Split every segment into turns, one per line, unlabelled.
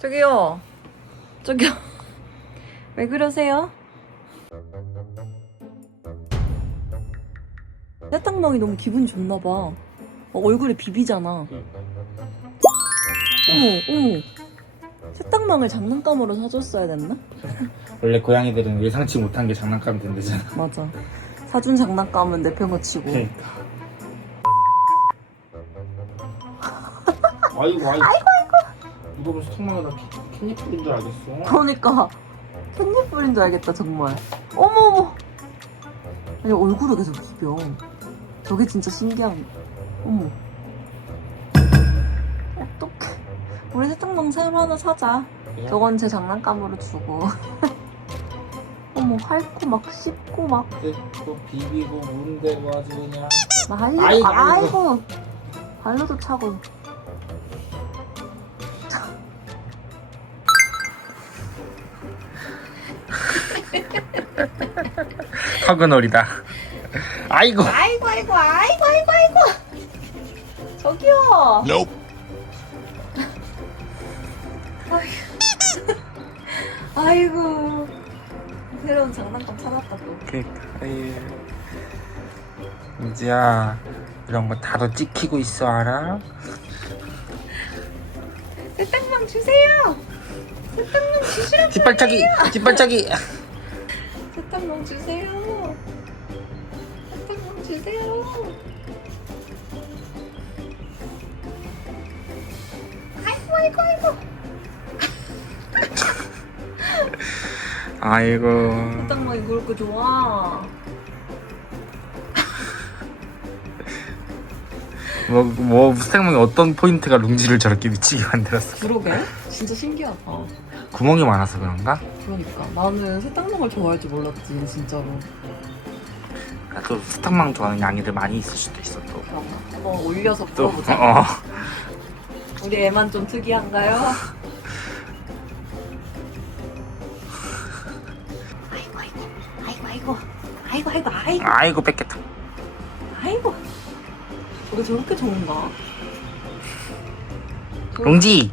저기요. 저기요. 왜 그러세요? 세탁망이 너무 기분이 좋나 봐. 어, 얼굴에 비비잖아. 어머, 어머. 세탁망을 장난감으로 사줬어야 됐나?
원래 고양이들은 예상치 못한 게 장난감이 된대잖아.
맞아. 사준 장난감은 내팽거 치고.
그러니까. 아이고 아이고. 무슨 턱망에다 캣닙 뿌린 줄 알겠어.
그러니까 뿌린 줄 알겠다 정말. 어머 어머. 아니 얼굴을 계속 비벼. 저게 진짜 신기한. 어머. 어떡해. 우리 세탁망 새로 하나 사자. 저건 제 장난감으로 주고. 어머 핥고 막 씹고 막.
뜯고 비비고 문대고 아주 그냥.
아이고
아이고.
아이고. 발로도 차고.
화근어리다. 아이고.
아이고 아이고 아이고 아이고 아이고. 저기요. 아이고 새로운 장난감 찾았다 또.
그러니까. 이제야 이런 거 다도 찍히고 있어 알아?
세탁망 주세요. 세탁망 주시라고.
뒷발차기 뒷발차기.
세탁망 주세요. 세탁망 주세요. 아이고 아이고 아이고.
아이고.
세탁망이 그렇게 좋아.
뭐, 뭐 스택몽이 어떤 포인트가 룽지를 저렇게 미치게 만들었어?
그러게. 진짜 신기하다. 어.
구멍이 많아서 그런가?
그러니까. 나는 세탁망을 좋아할 줄 몰랐지, 진짜로.
또 스탁망 좋아하는 양이들 많이 있을 수도 있어 또.
그런가? 한번 올려서
또
어. 우리 애만 좀 특이한가요? 아이고, 아이고, 아이고, 아이고, 아이고, 아이고, 아이고,
아이고 뺏겠다.
아이고. 저게 저렇게 좋은가?
룽지.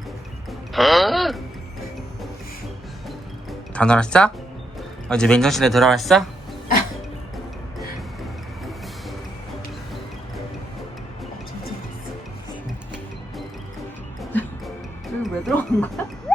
다 놀았어? 어제 맨정신에 들어왔어?
여기 왜 들어간 거야?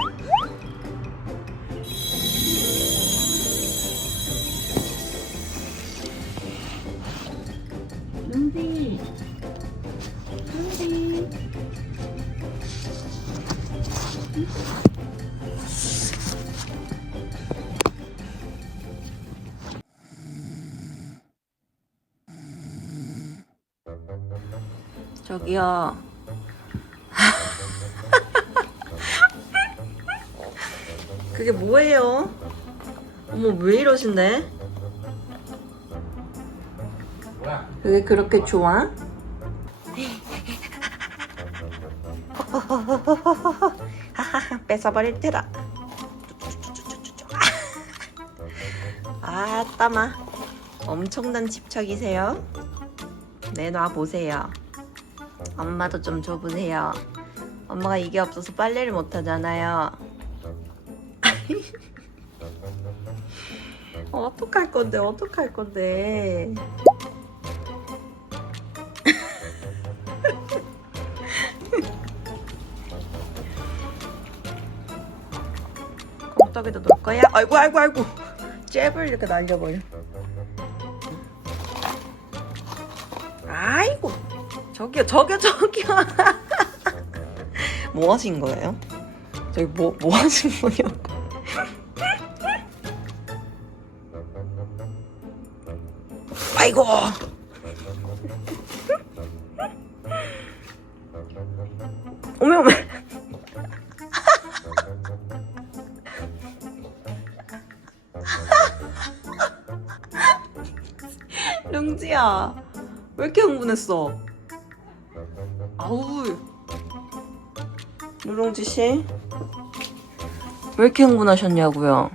저기요 그게 뭐예요? 어머 왜 이러신데? 그게 그렇게 좋아? 뺏어버릴 테다. 아, 따마. 엄청난 집착이세요? 내놔 보세요. 엄마도 좀 줘보세요. 엄마가 이게 없어서 빨래를 못 하잖아요. 어떡할 건데, 어떡할 건데. 꼼짝이도 놀 거야? 아이고, 아이고, 아이고. 잽을 이렇게 날려버려. 아이고. 저기요, 저기요, 저기요. 뭐 하신 거예요? 저기 뭐, 뭐 하신 거냐고. 아이고. 룽지야, 왜 이렇게 흥분했어? 아우. 누룽지 씨, 왜 이렇게 흥분하셨냐고요?